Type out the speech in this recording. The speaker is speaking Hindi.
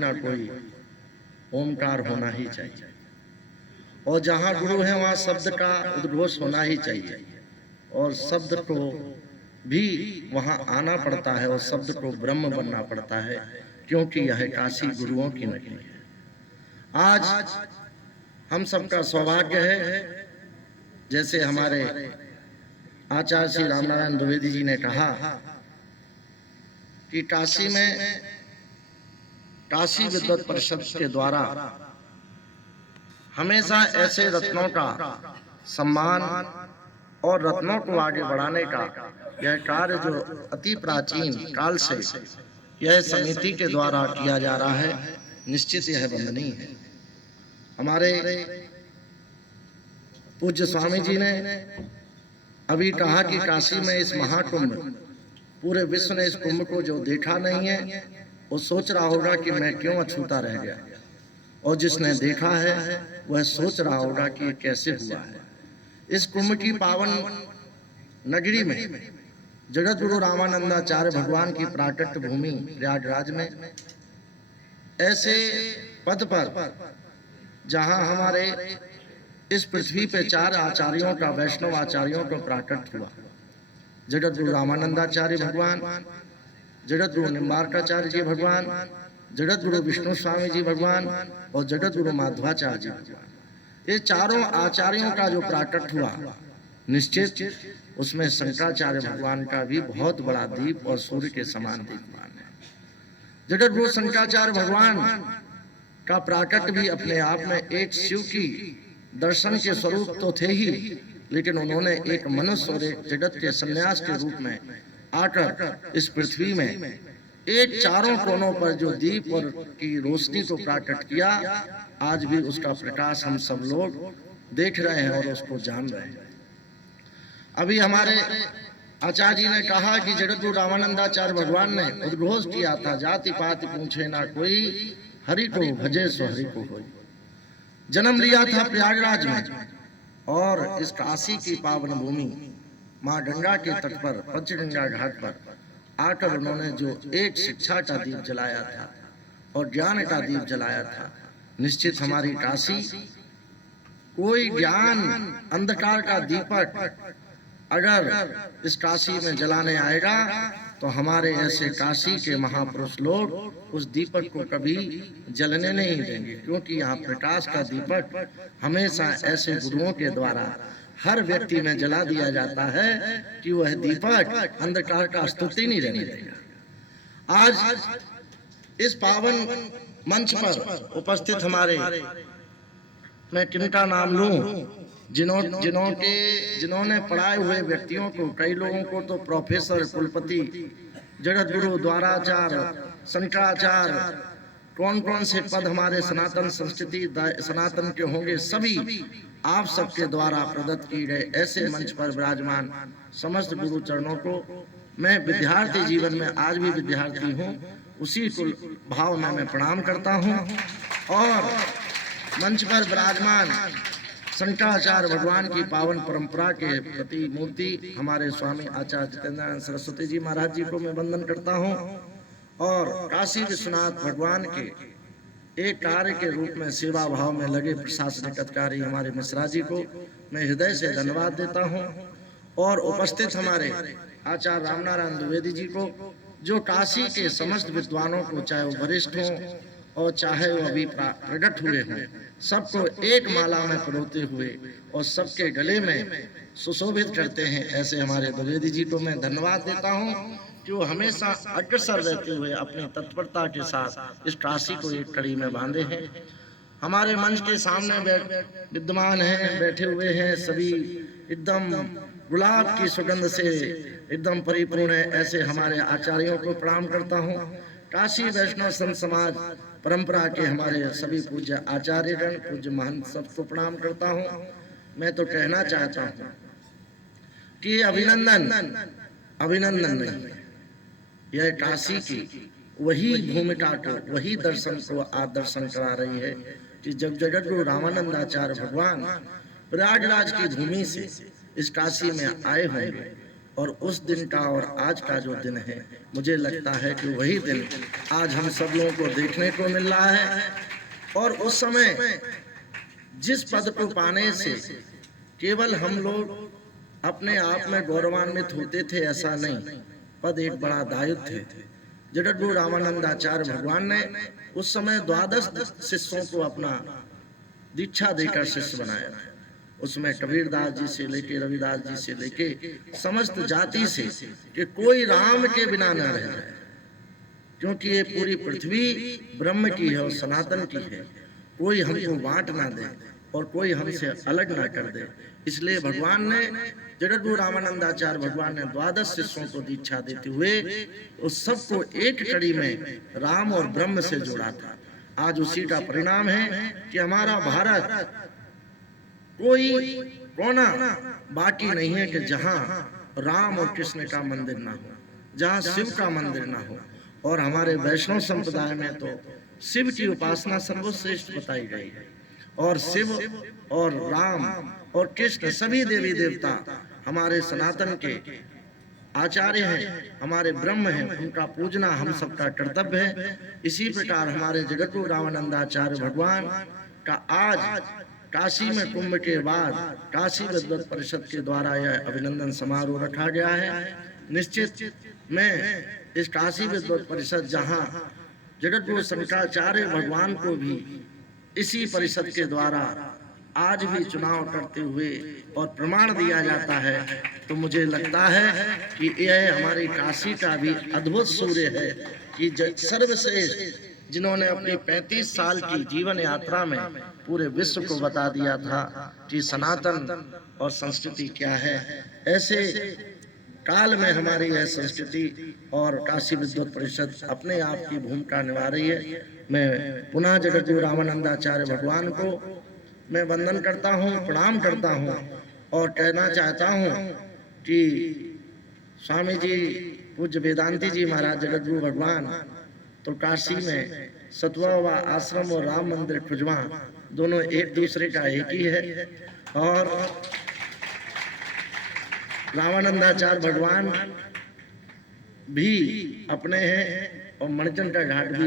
ना कोई ओमकार होना ही चाहिए, और जहाँ गुरु है वहाँ शब्द का उद्घोष होना ही चाहिए, और शब्द को भी वहाँ आना पड़ता है, और शब्द को ब्रह्म बनना पड़ता है, क्योंकि यह काशी गुरुओं की नगरी है। आज हम सबका सौभाग्य है, जैसे हमारे आचार्य श्री रामनारायण द्विवेदी जी ने कहा कि काशी में काशी विद्वत परिषद के द्वारा हमेशा ऐसे रत्नों का सम्मान और रत्नों को आगे बढ़ाने का यह कार्य जो अति प्राचीन काल से यह समिति के द्वारा किया जा रहा है, निश्चित यह वंदनीय है। हमारे पूज्य स्वामी जी ने अभी कहा कि काशी में इस महाकुंभ, पूरे विश्व ने इस कुंभ को जो देखा नहीं है वो सोच रहा होगा कि मैं क्यों अछूता रह गया, और जिसने देखा है वह सोच रहा होगा कि ये कैसे हुआ है। इस कुंभ की पावन नगरी में जगत गुरु रामानंदाचार्य भगवान की प्राकट्य भूमि प्रयागराज में ऐसे पद पर जहां हमारे इस पृथ्वी पे 4 आचार्यों का, वैष्णव आचार्यों को प्राकट हुआ, जगत गुरु रामानंदाचार्य भगवान, जगत गुरु निम्बार्काचार्य जी भगवान, जगत गुरु विष्णु स्वामी जी भगवान और जगत गुरु माधवाचार्य जी भगवान। ये चारों आचार्यों का जो प्राकट हुआ, निश्चित उसमें शंकराचार्य भगवान का भी बहुत बड़ा दीप और सूर्य के समान दीपमान है। जगत गुरु शंकराचार्य भगवान का प्राकट भी अपने आप में एक शिव की दर्शन के स्वरूप तो थे ही, लेकिन उन्होंने एक मनुष्य और एक जगत के सन्यास के रूप में आकर इस पृथ्वी में एक चारों कोनों पर जो दीप और की रोशनी को प्राकट किया, आज भी उसका प्रकाश हम सब लोग देख रहे हैं और उसको जान रहे हैं। अभी हमारे आचार्य जी ने कहा कि जगत गुरु रामानंदाचार्य भगवान ने उद्घोष किया था, जाति पाति पूछे ना कोई, हरि को भजे सो हरि को होई। जन्म लिया था प्रयागराज में, और इस काशी की पावन भूमि माँ गंगा के तट पर, पंचगंगा घाट पर आकर उन्होंने जो एक शिक्षा का दीप जलाया था और ज्ञान का दीप जलाया था, निश्चित हमारी काशी कोई ज्ञान अंधकार का दीपक अगर इस काशी में जलाने आएगा तो हमारे ऐसे काशी के महापुरुष लोग उस दीपक को कभी जलने नहीं देंगे, क्योंकि यहाँ प्रकाश का दीपक हमेशा ऐसे गुरुओं के द्वारा हर व्यक्ति में जला दिया जाता है कि वह दीपक अंधकार का स्तुति नहीं रहने देगा। आज इस पावन मंच पर उपस्थित हमारे, मैं किनका नाम लूं, जिन्होंने पढ़ाए हुए व्यक्तियों को, कई लोगों को तो प्रोफेसर, कुलपति, जगत गुरु, द्वाराचार्य, शंकराचार्य, कौन कौन से पद हमारे सनातन संस्कृति सनातन के होंगे, सभी आप सबके द्वारा प्रदत्त की गए ऐसे मंच पर विराजमान समस्त गुरु चरणों को मैं विद्यार्थी जीवन में, आज भी विद्यार्थी हूँ, उसी कुल भाव में मैं प्रणाम करता हूँ। और मंच पर विराजमान शंकराचार्य भगवान की पावन परंपरा के प्रति मूर्ति हमारे स्वामी आचार्य जितेंद्र सरस्वती जी महाराज जी को मैं वंदन करता हूँ, और काशी विश्वनाथ भगवान के एक कार्य के रूप में सेवा भाव में लगे प्रशासनिक अधिकारी हमारे मिश्रा जी को मैं हृदय से धन्यवाद देता हूँ, और उपस्थित हमारे आचार्य रामनारायण द्विवेदी जी को, जो काशी के समस्त विद्वानों को, चाहे वो वरिष्ठ हों और चाहे वो अभी प्रकट हुए हों, सबको एक माला में परोते हुए और सबके गले में सुशोभित करते हैं, ऐसे हमारे द्विवेदी जी को मैं धन्यवाद देता हूँ कि वो हमेशा अग्रसर रहते हुए अपनी तत्परता के साथ इस काशी को एक कड़ी में बांधे हैं। हमारे मंच के सामने विद्यमान हैं, बैठे हुए हैं, सभी एकदम गुलाब की सुगंध से एकदम परिपूर्ण है, ऐसे हमारे आचार्यों को प्रणाम करता हूँ। काशी वैष्णव संत समाज परंपरा के हमारे सभी पूज्य आचार्यगण, पूज्य महंत सबको प्रणाम करता हूँ। मैं तो कहना चाहता हूँ कि अभिनंदन अभिनंदन नहीं है, यह काशी की वही भूमिका को, वही दर्शन को आदर्शन करा रही है कि जब जगत गुरु रामानंदाचार्य भगवान प्रयागराज की भूमि से इस काशी में आए होंगे और उस दिन का और आज का जो दिन है, मुझे लगता है कि वही दिन आज हम सब लोगों को देखने को मिल रहा है। और उस समय जिस पद को पाने से केवल हम लोग अपने आप में गौरवान्वित होते थे, ऐसा नहीं, पद एक बड़ा दायित्व थे। जगद्गुरु रामानंदाचार्य भगवान ने उस समय 12 शिष्यों को अपना दीक्षा देकर शिष्य बनाया था। उसमें कबीरदास जी से लेके रविदास जी से लेके समस्त जाति से कि कोई राम के बिना न रह जाए, क्योंकि ये पूरी पृथ्वी ब्रह्म की है और सनातन की है। कोई हमको बांट ना दे और कोई हमसे अलग ना कर दे। इसलिए भगवान ने, जगद्गुरु रामानंदाचार्य भगवान ने 12 शिष्यों को दीक्षा देते हुए उस सबको एक कड़ी में राम और ब्रह्म से जोड़ा था। आज उसी का परिणाम है कि हमारा भारत कोई कोना बाकी नहीं है कि जहां राम और कृष्ण का मंदिर ना हो, जहां शिव का मंदिर ना हो। और हमारे वैष्णव संप्रदाय में तो शिव की उपासना सर्वश्रेष्ठ बताई गई है। और शिव और राम और कृष्ण सभी देवी देवता हमारे सनातन के आचार्य हैं, हमारे ब्रह्म हैं, उनका पूजना हम सबका कर्तव्य है। इसी प्रकार हमारे जगद्गुरु रामानंदाचार्य भगवान का आज काशी में कुंभ के बाद काशी विद्वत परिषद के द्वारा यह अभिनंदन समारोह रखा गया है। निश्चित में इस काशी विद्वत परिषद, जहां जगद्गुरु शंकराचार्य भगवान को भी इसी परिषद के द्वारा आज भी चुनाव करते हुए और प्रमाण दिया जाता है, तो मुझे लगता है कि यह हमारी काशी का भी अद्भुत सूर्य है कि सर्वश्रेष्ठ, जिन्होंने अपनी 35 साल की जीवन यात्रा में पूरे विश्व को बता दिया था कि सनातन और संस्कृति क्या है। ऐसे काल में हमारी यह संस्कृति और काशी विद्वत परिषद अपने आप की भूमिका निभा रही है। मैं पुनः जगद्गुरु रामानंदाचार्य भगवान को मैं वंदन करता हूँ, प्रणाम करता हूँ और कहना चाहता हूँ कि स्वामी जी पूज्य वेदांती जी महाराज जगद्गुरु भगवान तो काशी में सतवा व आश्रम और राम मंदिर खुजवा दोनों एक दूसरे का एक ही है। और रामानंदाचार्य भगवान भी अपने हैं और मणिकर्णिका घाट भी